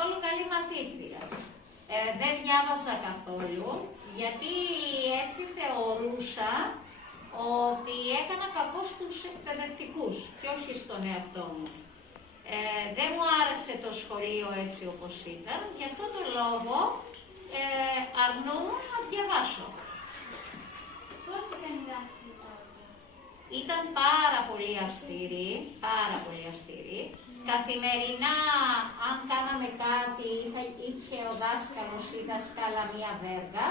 καθόλου καλή μαθήτρια. Δεν διάβασα καθόλου, γιατί έτσι θεωρούσα ότι έκανα κακό στους εκπαιδευτικούς και όχι στον εαυτό μου. Δεν μου άρεσε το σχολείο έτσι όπως ήταν, γι' αυτό το λόγο αρνούμουν να διαβάσω. Πώς ήταν η δάσκαλα? Ήταν πάρα πολύ αυστηρή, Καθημερινά, αν κάναμε κάτι, είχε ο δάσκαλος ή δασκάλα μία βέργα,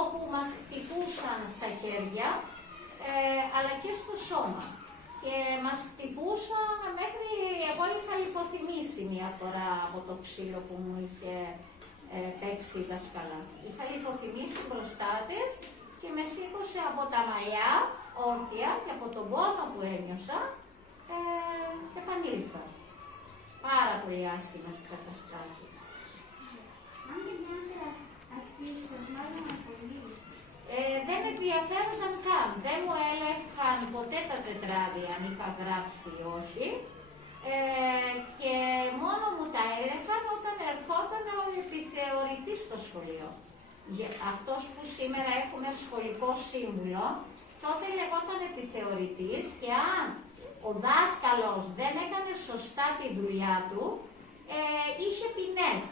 όπου μας χτυπούσαν στα χέρια, αλλά και στο σώμα. Και μας χτυπούσαν μέχρι, εγώ είχα λιποθυμήσει μία φορά από το ξύλο που μου είχε παίξει η δασκάλα. Είχα λιποθυμήσει μπροστά της και με σήκωσε από τα μαλλιά όρθια και από τον πόνο που ένιωσα, επανήλθα. Πάρα πολύ άσχημες καταστάσεις. Αν δεν άντρα ασκήσεις, θα μάθαμε πολύ. Δεν ενδιαφέρονταν καν. Δεν μου έλεγχαν ποτέ τα τετράδια αν είχα γράψει ή όχι. Και μόνο μου τα έλεγχαν όταν ερχόταν ο επιθεωρητής στο σχολείο. Αυτός που σήμερα έχουμε σχολικό σύμβουλο, τότε λεγόταν επιθεωρητής και αν ο δάσκαλος δεν έκανε σωστά τη δουλειά του, είχε ποινές.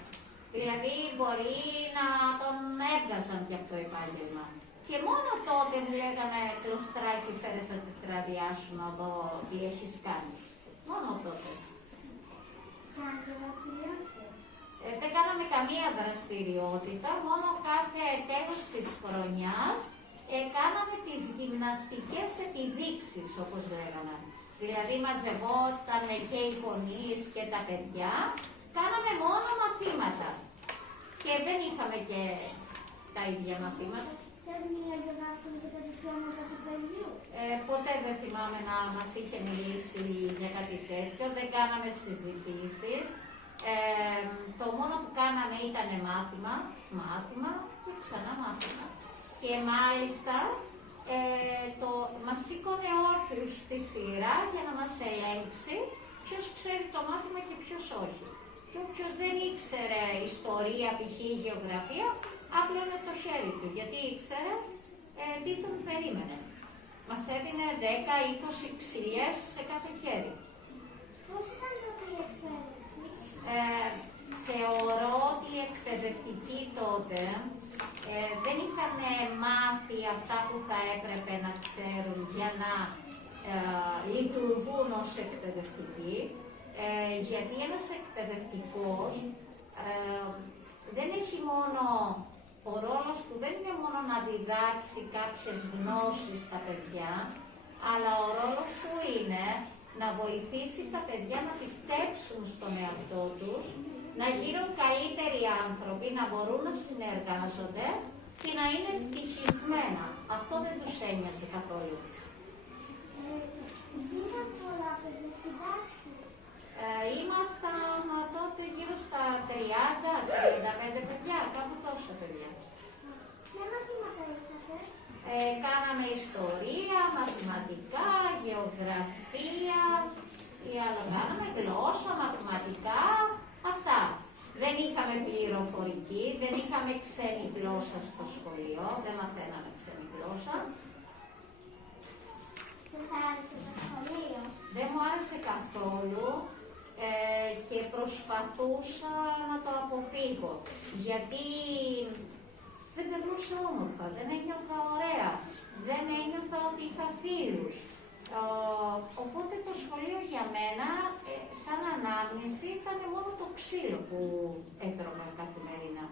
Δηλαδή μπορεί να τον έβγαζαν και από το επάγγελμα. Και μόνο τότε μου λέγανε κλωστράκι, φέρε τα τετράδια σου να δω τι έχεις κάνει. Μόνο τότε. Δεν κάναμε καμία δραστηριότητα, μόνο κάθε τέλος της χρονιάς κάναμε τις γυμναστικές επιδείξεις, όπως λέγαμε. Δηλαδή μαζευόταν και οι γονείς και τα παιδιά, κάναμε μόνο μαθήματα. Και δεν είχαμε και τα ίδια μαθήματα. Σας μιλάει ο δάσκαλος για τα διπλώματα του παιδιού? Ποτέ δεν θυμάμαι να μας είχε μιλήσει για κάτι τέτοιο, δεν κάναμε συζητήσεις. Το μόνο που κάναμε ήταν μάθημα και ξανά μάθημα. Και μάλιστα μας σήκωνε όρθιους στη σειρά για να μας ελέγξει ποιος ξέρει το μάθημα και ποιος όχι. Και όποιος δεν ήξερε ιστορία, π.χ. γεωγραφία, άπλωνε το χέρι του, γιατί ήξερε τι τον περίμενε. Μας έδινε 10-20 ξυλιές σε κάθε χέρι. Πώς ήταν τότε η εκπαίδευση? Θεωρώ ότι οι εκπαιδευτικοί τότε δεν είχαν μάθει αυτά που θα έπρεπε να ξέρουν για να λειτουργούν ως εκπαιδευτικοί, γιατί ένας εκπαιδευτικός δεν έχει μόνο, ο ρόλος του δεν είναι μόνο να διδάξει κάποιες γνώσεις στα παιδιά, αλλά ο ρόλος του είναι να βοηθήσει τα παιδιά να πιστέψουν στον εαυτό τους, να γίνουν καλύτεροι άνθρωποι, να μπορούν να συνεργάζονται και να είναι ευτυχισμένα. Αυτό δεν τους ένοιαζε καθόλου. Πήγαν πολλά παιδιά στην τάξη? Ήμασταν τότε γύρω στα 30-35 παιδιά, κάπου τόσα παιδιά. Ποια μαθήματα είχατε? Κάναμε ιστορία, μαθηματικά, γεωγραφία, ή άλλο κάναμε, γλώσσα, μαθηματικά, αυτά. Δεν είχαμε πληροφορική, δεν είχαμε ξένη γλώσσα στο σχολείο, δεν μαθαίναμε ξένη γλώσσα. Σας άρεσε το σχολείο? Δεν μου άρεσε καθόλου και προσπαθούσα να το αποφύγω, γιατί δεν περνούσα όμορφα, δεν ένιωθα ωραία, δεν ένιωθα ότι είχα φίλους. Οπότε το σχολείο για μένα, σαν ανάμνηση, ήταν μόνο το ξύλο που έτρωγα καθημερινά.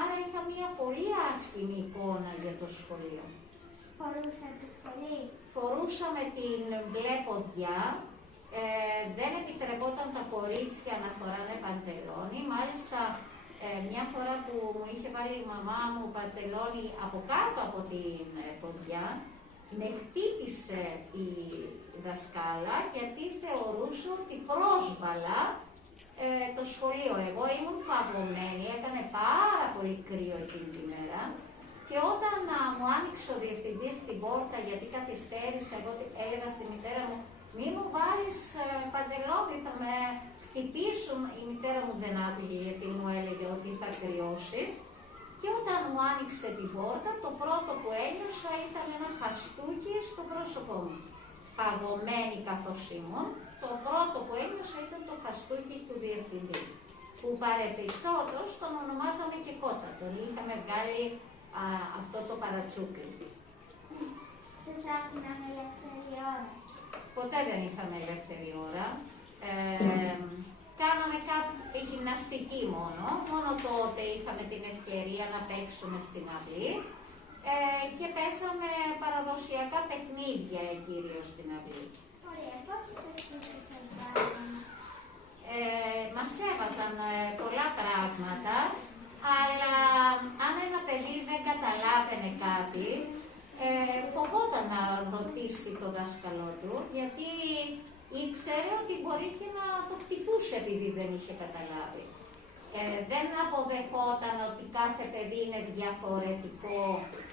Άρα είχα μια πολύ άσχημη εικόνα για το σχολείο. Φορούσατε σχολή? Φορούσαμε την μπλε ποδιά, δεν επιτρεπόταν τα κορίτσια να φοράνε παντελόνι. Μάλιστα, μια φορά που μου είχε βάλει η μαμά μου παντελόνι από κάτω από την ποδιά, με χτύπησε η δασκάλα γιατί θεωρούσε ότι πρόσβαλα το σχολείο. Εγώ ήμουν παγωμένη, έκανε πάρα πολύ κρύο εκείνη την μέρα και όταν μου άνοιξε ο διευθυντής την πόρτα γιατί καθυστέρησα, εγώ έλεγα στη μητέρα μου μη μου βάλεις παντελόνι, θα με χτυπήσουν, η μητέρα μου δεν άκουγε γιατί μου έλεγε ότι θα κρυώσεις, και όταν μου άνοιξε την πόρτα, το πρώτο που ένιωσα ήταν ένα χαστούκι στο πρόσωπό μου. Παγωμένη καθώς ήμουν, το πρώτο που ένιωσα ήταν το χαστούκι του διευθυντή, που παρεπιπτόντως τον ονομάζαμε και Κότα, τον είχαμε βγάλει αυτό το παρατσούκλι. Σας άφηναν ελεύθερη ώρα? Ποτέ δεν είχαμε ελεύθερη ώρα. Κάναμε κάποια γυμναστική μόνο τότε είχαμε την ευκαιρία να παίξουμε στην αυλή και πέσαμε παραδοσιακά παιχνίδια κυρίως στην αυλή. Ωραία, πόσες ασκήσεις σας βάλαν? Μας έβαζαν πολλά πράγματα, αλλά αν ένα παιδί δεν καταλάβαινε κάτι, φοβόταν να ρωτήσει το δάσκαλό του, γιατί ήξερε ότι μπορεί και να το χτυπούσε επειδή δεν είχε καταλάβει. Δεν αποδεχόταν ότι κάθε παιδί είναι διαφορετικό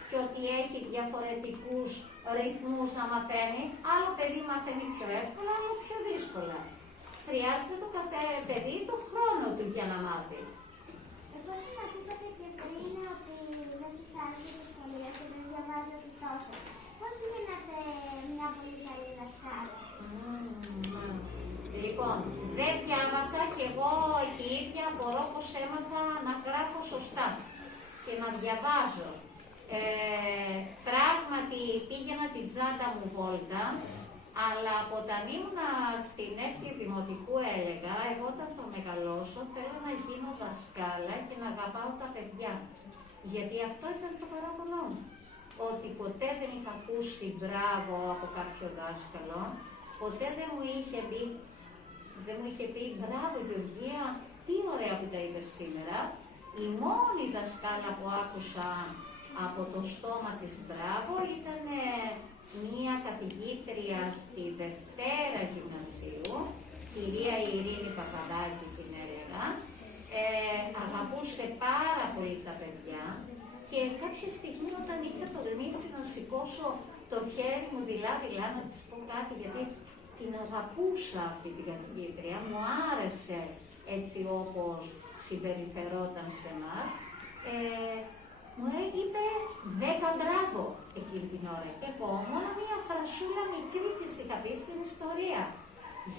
και ότι έχει διαφορετικούς ρυθμούς να μαθαίνει. Άλλο παιδί μαθαίνει πιο εύκολα, άλλο πιο δύσκολα. Χρειάζεται το κάθε παιδί το χρόνο του για να μάθει. Εφόσον μας είπατε και πριν ότι δεν σας άρεσε το σχολείο και δεν διαβάζατε τόσο, πώς γίνατε μια πολύ καλή δασκάλα? Λοιπόν, δεν διάβασα και εγώ η ίδια μπορώ πως έμαθα να γράφω σωστά και να διαβάζω. Πράγματι πήγαινα την τσάντα μου βόλτα, αλλά από όταν ήμουνα στην 7η Δημοτικού έλεγα, εγώ όταν θα μεγαλώσω θέλω να γίνω δασκάλα και να αγαπάω τα παιδιά. Γιατί αυτό ήταν το παράπονο μου. Ότι ποτέ δεν είχα ακούσει μπράβο από κάποιο δάσκαλο, ποτέ δεν μου είχε πει μπράβο Γεωργία, τι ωραία που τα είπες σήμερα. Η μόνη δασκάλα που άκουσα από το στόμα της μπράβο ήταν μία καθηγήτρια στη Δευτέρα Γυμνασίου, κυρία Ειρήνη Παπαδάκη την έλεγα. Αγαπούσε πάρα πολύ τα παιδιά και κάποια στιγμή όταν είχα τολμήσει να σηκώσω το χέρι μου δειλά-δειλά να της πω κάτι, γιατί την αγαπούσα αυτή την καθηγήτρια, μου άρεσε έτσι όπως συμπεριφερόταν σε μας, μου είπε 10 μπράβο εκείνη την ώρα. Και εγώ μόνο μία φρασούλα μικρή της είχα πει στην ιστορία.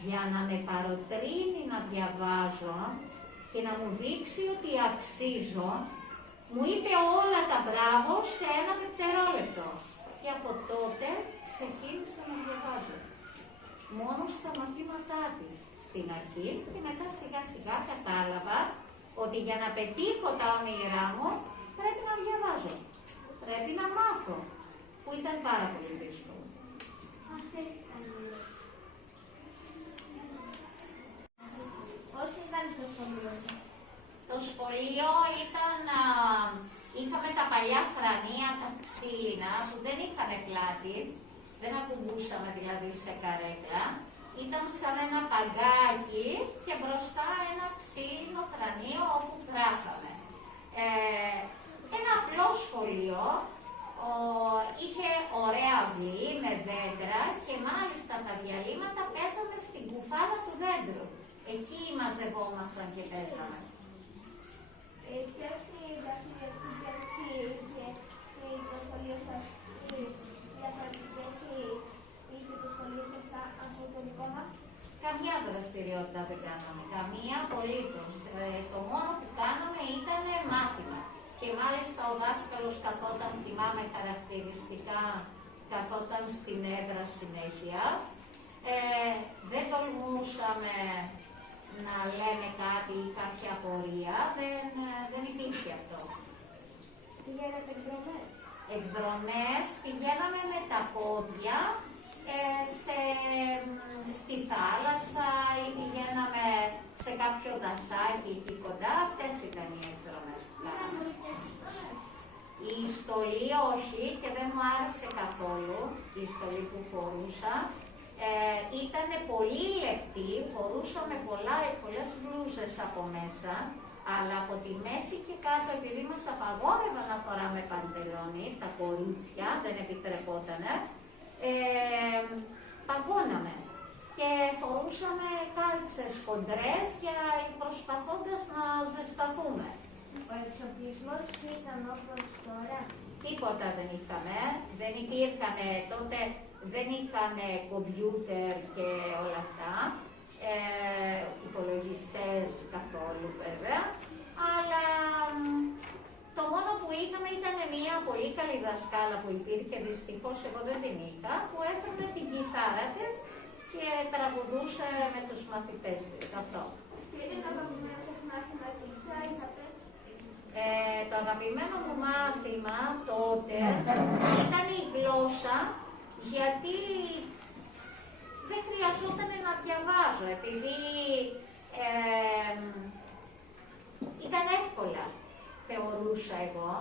Για να με παροτρύνει να διαβάζω και να μου δείξει ότι αξίζω, μου είπε όλα τα μπράβο σε 1 δευτερόλεπτο. Και από τότε ξεκίνησα να διαβάζω. Μόνο στα μαθήματά της στην αρχή και μετά σιγά σιγά κατάλαβα ότι για να πετύχω τα όνειρά μου πρέπει να διαβάζω. Πρέπει να μάθω, που ήταν πάρα πολύ δύσκολο. Πώς ήταν το σχολείο? Το σχολείο ήταν, είχαμε τα παλιά φρανία, τα ξύλινα, που δεν είχαν πλάτη, δεν ακουμπούσαμε δηλαδή σε καρέκλα. Ήταν σαν ένα παγκάκι και μπροστά ένα ξύλινο φρανίο όπου γράφαμε. Ένα απλό σχολείο, είχε ωραία αυλή με δέντρα και μάλιστα τα διαλύματα παίζαμε στην κουφάλα του δέντρου. Εκεί μαζευόμασταν και παίζαμε. Ποιος είναι το σχολείο σας, διαφορετικές είχε το σχολείο σας από το δικό μας? Καμιά δραστηριότητα δεν κάναμε, καμία απολύτως. Το μόνο που κάναμε ήταν μάθημα. Και μάλιστα ο δάσκαλος καθόταν, θυμάμαι χαρακτηριστικά, καθόταν στην έδρα συνέχεια. Δεν τολμούσαμε να λέμε κάτι ή κάποια απορία, δεν υπήρχε αυτό. Πηγαίνατε εκδρομές? Εκδρομές πηγαίναμε με τα πόδια στη θάλασσα ή πηγαίναμε σε κάποιο δασάκι εκεί κοντά. Αυτές ήταν οι εκδρομές που κάναμε. Η στολή όχι και δεν μου άρεσε καθόλου η στολή που φορούσα. Ήταν πολύ λεπτή, φορούσαμε πολλές μπλούζες από μέσα, αλλά από τη μέση και κάτω, επειδή μας απαγόρευαν να φοράμε παντελόνι, τα κορίτσια δεν επιτρεπότανε, παγώναμε. και φορούσαμε κάλτσες χοντρές προσπαθώντας να ζεσταθούμε. Ο εξοπλισμός ήταν όπως τώρα. Τίποτα δεν είχαμε, δεν υπήρχαν τότε, δεν είχαμε κομπιούτερ και όλα αυτά, υπολογιστές καθόλου βέβαια, αλλά το μόνο που είχαμε ήταν μια πολύ καλή δασκάλα που υπήρχε, δυστυχώς εγώ δεν την είχα, που έφερνε την κιθάρα της και τραγουδούσε με τους μαθητές της, αυτό. Και είναι το αγαπημένο σας μάθημα κιθά ή θα πες? Το αγαπημένο μου μάθημα τότε ήταν η γλώσσα, γιατί δεν χρειαζόταν να διαβάζω, επειδή ήταν εύκολα, θεωρούσα εγώ,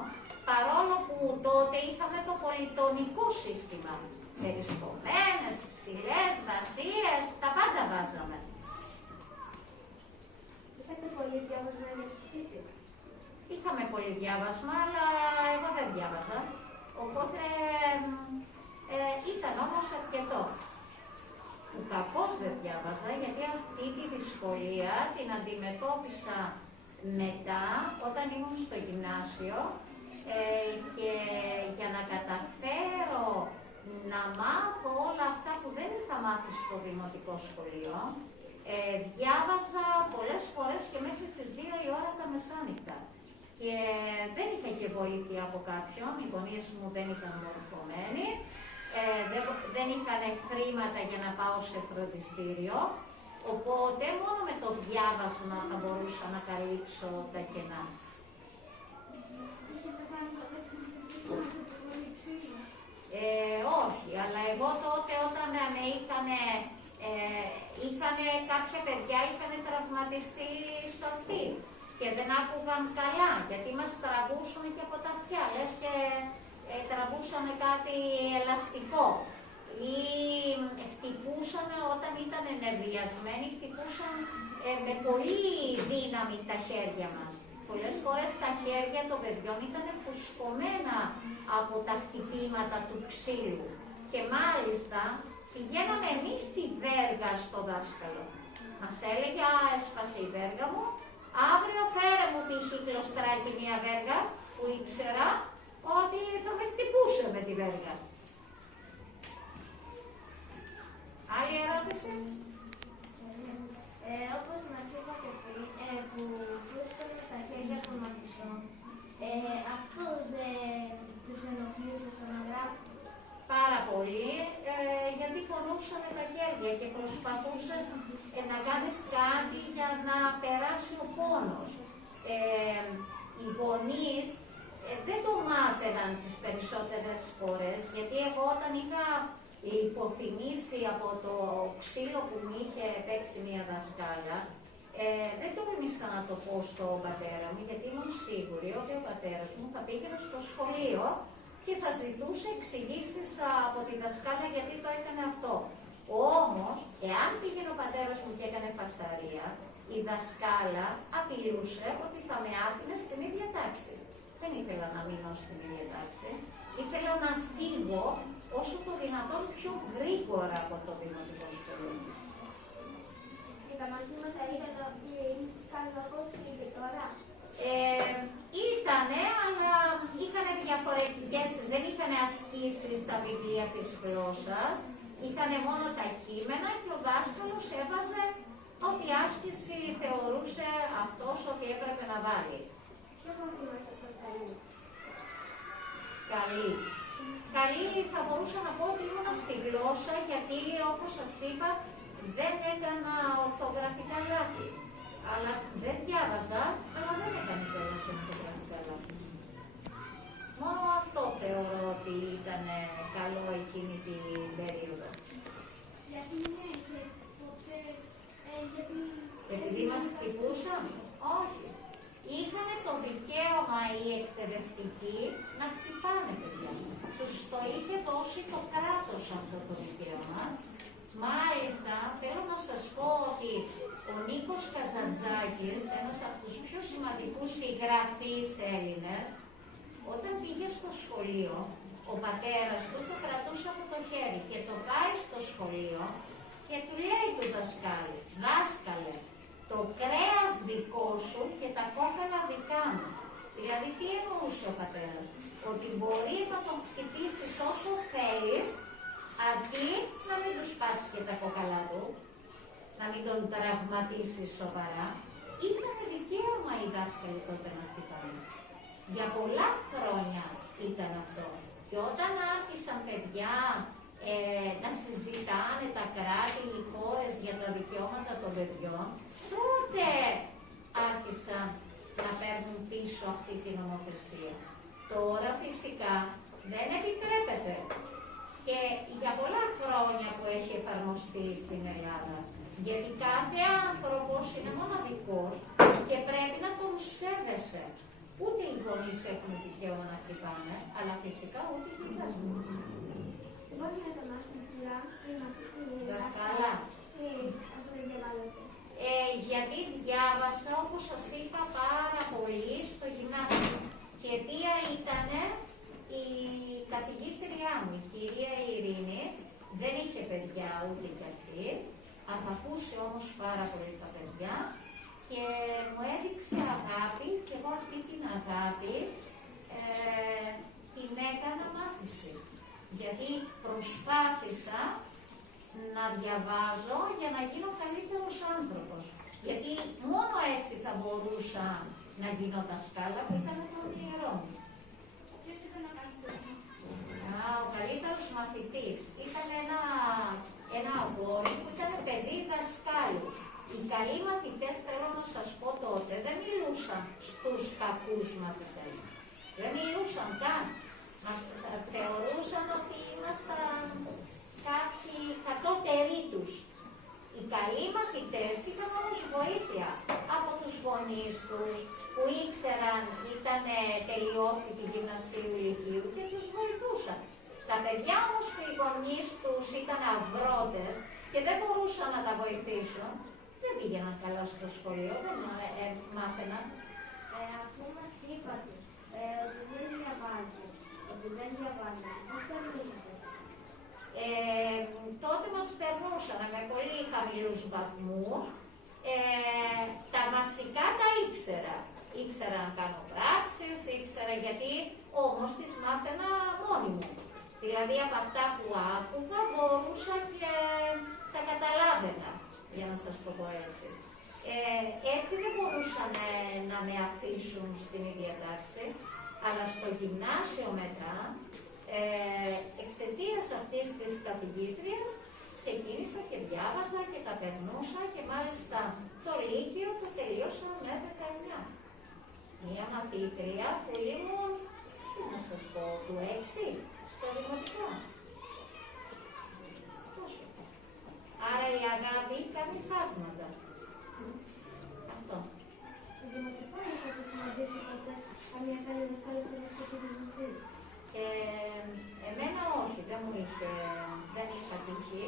παρόλο που τότε είχαμε το πολυτονικό σύστημα. Περισπομένες, ψηλές, δασίες, τα πάντα βάζαμε. Είχατε πολύ διάβασμα για τους τίτλους? Είχαμε πολύ διάβασμα, αλλά εγώ δεν διάβαζα. Οπότε ήταν όμως αρκετό. Που κακώς δεν διάβαζα, γιατί αυτή τη δυσκολία την αντιμετώπισα μετά, όταν ήμουν στο γυμνάσιο, και για να καταφέρω να μάθω όλα αυτά που δεν είχα μάθει στο δημοτικό σχολείο, διάβαζα πολλές φορές και μέχρι τις 2 η ώρα τα μεσάνυχτα. Και δεν είχα και βοήθεια από κάποιον, οι γονείς μου δεν ήταν μορφωμένοι, δεν είχαν χρήματα για να πάω σε φροντιστήριο, οπότε μόνο με το διάβασμα θα μπορούσα να καλύψω τα κενά. Όχι, αλλά εγώ τότε όταν με είχαν κάποια παιδιά είχαν τραυματιστεί στο αυτί και δεν άκουγαν καλά, γιατί μας τραβούσαν και από τα αυτιά, λες και τραβούσαν κάτι ελαστικό ή χτυπούσαν όταν ήταν ενεργειασμένοι, χτυπούσαν με πολύ δύναμη τα χέρια μας. Πολλές φορές τα χέρια των παιδιών ήταν φουσκωμένα από τα χτυπήματα του ξύλου και μάλιστα πηγαίναμε εμείς στη βέργα στο δάσκαλο. Μας έλεγε, έσπασε η βέργα μου, αύριο φέρε μου π.χ. κλωστράκι μια βέργα, που ήξερα ότι θα με χτυπούσε με τη βέργα. Άλλη ερώτηση? Όπως μας είπατε πριν, που βρίσκονται στα χέρια των μαθητών, αυτό δεν τους ενοχλούσε στο να γράφουν? Πάρα πολύ, γιατί πονούσαν τα χέρια και προσπαθούσες να κάνεις κάτι για να περάσει ο πόνος. Οι γονείς δεν το μάθαιναν τις περισσότερες φορές, γιατί εγώ όταν είχα υποθυμήσει από το ξύλο που μου είχε παίξει μια δασκάλα, δεν τόλμησα να το πω στον πατέρα μου, γιατί ήμουν σίγουρη ότι ο πατέρας μου θα πήγαινε στο σχολείο και θα ζητούσε εξηγήσεις από τη δασκάλα γιατί το έκανε αυτό. Όμως, εάν πήγαινε ο πατέρας μου και έκανε φασαρία, η δασκάλα απειλούσε ότι θα με άφηνε στην ίδια τάξη. Δεν ήθελα να μείνω στην ίδια τάξη. Ήθελα να φύγω όσο το δυνατόν πιο γρήγορα από το δημοτικό σχολείο. Και τα μαθήματα ήταν καλοκόψη και τώρα? Ήτανε, αλλά είχαν διαφορετικές, δεν είχαν ασκήσεις στα βιβλία της γλώσσας, είχαν μόνο τα κείμενα και ο δάσκαλος έβαζε ό,τι άσκηση θεωρούσε αυτός ότι έπρεπε να βάλει. Ποιο μαθήμα σας το καλή? Καλή. Καλή θα μπορούσα να πω ότι ήμουνα στη γλώσσα, γιατί όπως σας είπα δεν έκανα ορθογραφικά λάθη. Αλλά δεν διάβαζα, αλλά δεν έκανε κιόλας ορθογραφικά λάθη. Μόνο αυτό θεωρώ ότι ήταν καλό εκείνη την περίοδο. Γιατί ναι, Επειδή μας χτυπούσαν, όχι. Είχαν το δικαίωμα οι εκπαιδευτικοί να χτυπάνε παιδιά. Τους το είχε δώσει το κράτος αυτό το δικαίωμα. Μάλιστα, θέλω να σας πω ότι ο Νίκος Καζαντζάκης, ένας από τους πιο σημαντικούς συγγραφείς Έλληνες, όταν πήγε στο σχολείο, ο πατέρας του το κρατούσε από το χέρι και το πάει στο σχολείο και του λέει του δασκάλου, δάσκαλε, το κρέας δικό σου και τα κόκκαλα δικά μου. Δηλαδή τι εννοούσε ο πατέρας, ότι μπορείς να τον χτυπήσεις όσο θέλεις, αρκεί να μην του σπάσει και τα κόκκαλα του, να μην τον τραυματίσεις σοβαρά. Είχαν δικαίωμα οι δάσκαλοι τότε να χτυπάνε. Για πολλά χρόνια ήταν αυτό. Και όταν άρχισαν παιδιά να συζητάνε τα κράτη, οι χώρες για τα δικαιώματα των παιδιών, τότε άρχισαν να παίρνουν πίσω αυτή την νομοθεσία. Τώρα φυσικά δεν επιτρέπεται. Και για πολλά χρόνια που έχει εφαρμοστεί στην Ελλάδα. Γιατί κάθε άνθρωπος είναι μοναδικός και πρέπει να τον σέβεσαι. Ούτε οι γονείς έχουν δικαίωμα να χτυπάνε, αλλά φυσικά ούτε οι δάσκαλοι. Πώς είναι το μάθημα, Δασκάλα. Γιατί διάβασα, όπως σας είπα, πάρα πολύ στο γυμνάσιο. Και αιτία ήταν η καθηγήτριά μου, η κυρία Ειρήνη. Δεν είχε παιδιά ούτε κι αυτή. Αγαπούσε όμως πάρα πολύ τα παιδιά. Και μου έδειξε αγάπη και εγώ αυτή την αγάπη την έκανα μάθηση. Γιατί προσπάθησα να διαβάζω για να γίνω καλύτερος άνθρωπος. Γιατί μόνο έτσι θα μπορούσα να γίνω δασκάλα που ήταν το όνειρό μου. Ο καλύτερος μαθητής ήταν ένα αγόρι που ήταν παιδί δασκάλου. Οι καλοί μαθητές, θέλω να σας πω τότε, δεν μιλούσαν στους κακούς μαθητές. Δεν μιλούσαν καν. Μας θεωρούσαν ότι ήμασταν κάποιοι κατώτεροι τους. Οι καλοί μαθητές είχαν όμως βοήθεια από τους γονείς τους που ήξεραν, ήταν τελειόφοιτοι γυμνασίου λυκείου και τους βοηθούσαν. Τα παιδιά όμως που οι γονείς τους ήταν αγρότες και δεν μπορούσαν να τα βοηθήσουν, δεν πήγαιναν καλά στο σχολείο, δεν μάθαιναν. Αφού μας είπατε ότι δεν διαβάζει, τότε μας περνούσαν με πολύ χαμηλούς βαθμούς. Τα βασικά τα ήξερα. Ήξερα να κάνω πράξεις, ήξερα γιατί όμως τις μάθαινα μόνη μου. Δηλαδή από αυτά που άκουγα μπορούσα και τα καταλάβαινα, για να σας το πω έτσι. Έτσι δεν μπορούσαν να με αφήσουν στην ίδια τάξη, αλλά στο γυμνάσιο μετά, εξαιτίας αυτής της καθηγήτριας, ξεκίνησα και διάβαζα και τα περνούσα και μάλιστα το Λύκειο το τελείωσα με 19. Μία μαθήτρια που ήμουν, τι να σας πω, του 6 στο δημοτικό. Πόσο. Άρα η αγάπη κάνει θαύματα. Αυτό. το δημοτικό είχατε συναντήσει ποτέ καμία καλή δασκάλα σε αυτό το δημοτικό? Εμένα όχι, δεν είχα τύχει.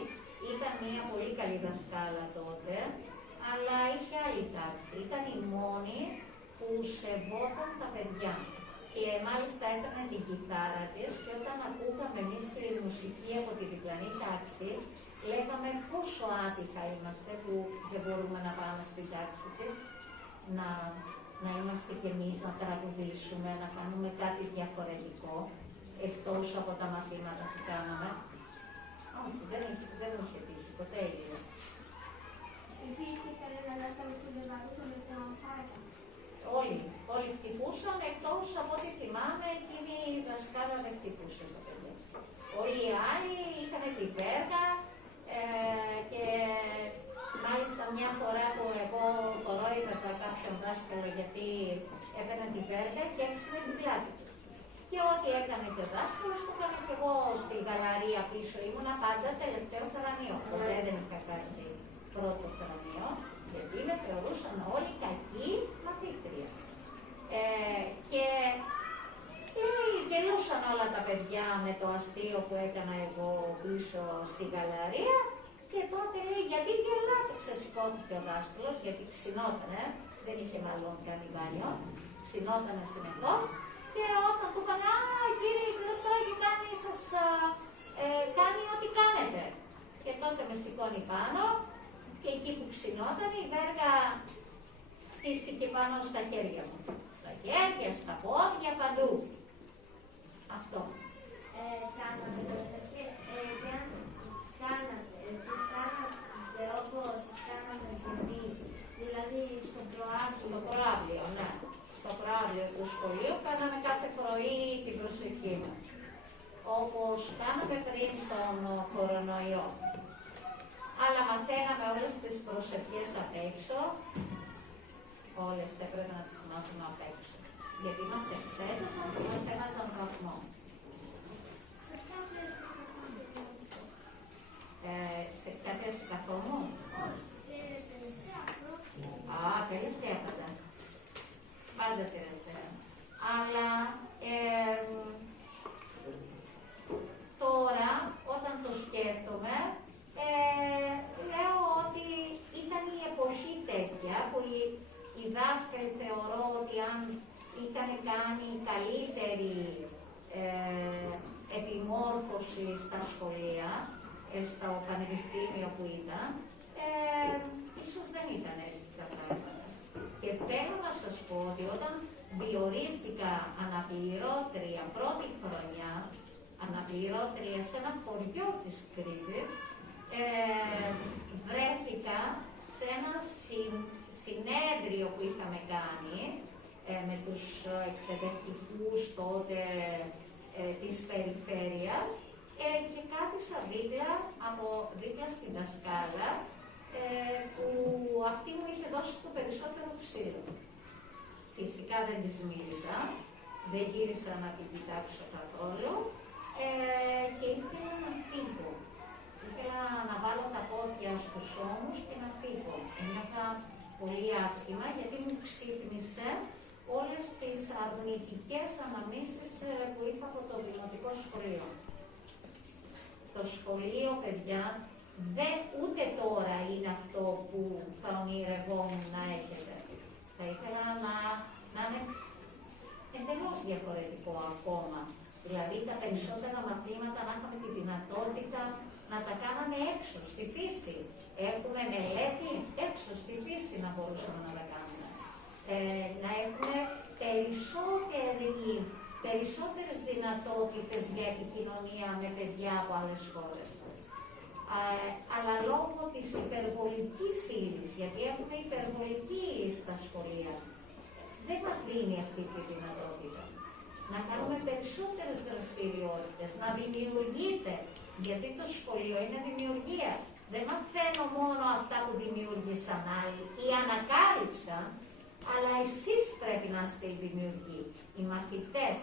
Ήταν μια πολύ καλή δασκάλα τότε, αλλά είχε άλλη τάξη. Ήταν η μόνη που σεβόταν τα παιδιά. Και μάλιστα έκανε την κιθάρα της και όταν ακούγαμε εμείς τη μουσική από τη διπλανή τάξη, λέγαμε πόσο άτυχα είμαστε που δεν μπορούμε να πάμε στην τάξη της, να είμαστε κι εμείς, να τραγουδήσουμε, να κάνουμε κάτι διαφορετικό, εκτός από τα μαθήματα που κάναμε. Όχι, δεν μου είχε τύχει, ποτέ έγινε. Υπήρχε κανένα δάσκαλο που δεν βαρούσε με το αμφάρι? Όλοι χτυπούσαν, εκτός από ό,τι θυμάμαι, εκείνη η δασκάλα δεν χτυπούσε το παιδί. Όλοι οι άλλοι είχαν τη βέργα και μάλιστα μια φορά που εγώ κορόιδευα κάποιον δάσκαλο γιατί έπαιρνε τη βέργα και έξινε την πλάτη. Και ό,τι έκανε και ο δάσκαλος, το έκανα και εγώ στη γαλαρία πίσω. Ήμουνα πάντα τελευταίο θερανείο. Ποτέ δεν είχα κάτσει πρώτο θερανείο, γιατί με θεωρούσαν όλοι κακοί μαθήτρια. Και γελούσαν όλα τα παιδιά με το αστείο που έκανα εγώ πίσω στη γαλαρία. Και τότε λέει, γιατί γελάτε? Ξεσηκώθηκε ο δάσκαλος, γιατί ξυνότανε, δεν είχε μάλλον κάνει μπάνιο, ξυνότανε συνεχώς. Και όταν του είπαν, κύριε μπροστά και κάνει ό,τι κάνετε. και τότε με σηκώνει πάνω και εκεί που ξυνόταν η βέργα χτίστηκε πάνω στα χέρια μου. Στα χέρια, στα πόδια, παντού. Αυτό. Κάνατε προσευχές, εάν κάνατε, τις κάνατε όπως τις κάναμε και εμείς, δηλαδή στο προάβλιο. Στο προάβλιο, ναι. Στο προάβλιο του σχολείου κάναμε κάθε πρωί την προσευχή μας. Όπως κάναμε πριν τον κορονοϊό. Αλλά μαθαίναμε όλες τις προσευχές απ' έξω. Όλες έπρεπε να τις μάθουμε απ' έξω. Γιατί μας εξέτασαν και μας έβαζαν βαθμό. Σε ποια θέση καθόμουν? Τελευταία πάντα. Πάντα τελευταία. Αλλά τώρα, όταν το σκέφτομαι, λέω ότι ήταν η εποχή τέτοια που οι δάσκαλοι θεωρώ ότι αν είχαν κάνει καλύτερη επιμόρφωση στα σχολεία, στο πανεπιστήμιο που ήταν, ίσως δεν ήταν έτσι τα πράγματα. Και θέλω να σας πω ότι όταν διορίστηκα αναπληρώτρια πρώτη χρονιά, αναπληρώτρια σε ένα χωριό της Κρήτης, βρέθηκα σε ένα συνέδριο που είχαμε κάνει με τους εκπαιδευτικούς τότε της περιφέρειας και κάθισα δίπλα στην δασκάλα που αυτή μου είχε δώσει το περισσότερο ξύλο. Φυσικά δεν της μίλησα, δεν γύρισα να την κοιτάξω καθόλου και ήθελα να φύγω. Ήθελα να βάλω τα πόδια στους ώμους και να φύγω. Ένιωθα πολύ άσχημα γιατί μου ξύπνησε όλες τις αρνητικές αναμνήσεις που είχα από το δημοτικό σχολείο. Το σχολείο, παιδιά, ούτε τώρα είναι αυτό που θα ονειρευόμουν να έχετε. Θα ήθελα να είναι εντελώς διαφορετικό ακόμα. Δηλαδή τα περισσότερα μαθήματα να είχαμε τη δυνατότητα να τα κάναμε έξω, στη φύση. Έχουμε μελέτη έξω, στη φύση να μπορούσαμε να τα κάνουμε. Να έχουμε περισσότερες δυνατότητες για επικοινωνία με παιδιά από άλλες χώρες. Αλλά λόγω της υπερβολικής ύλης, γιατί έχουμε υπερβολική ύλη στα σχολεία, δεν μας δίνει αυτή τη δυνατότητα. Να κάνουμε περισσότερες δραστηριότητες, να δημιουργείτε, γιατί το σχολείο είναι δημιουργία. Δεν μαθαίνω μόνο αυτά που δημιούργησαν άλλοι ή ανακάλυψαν, αλλά εσείς πρέπει να είστε οι δημιουργοί, οι μαθητές.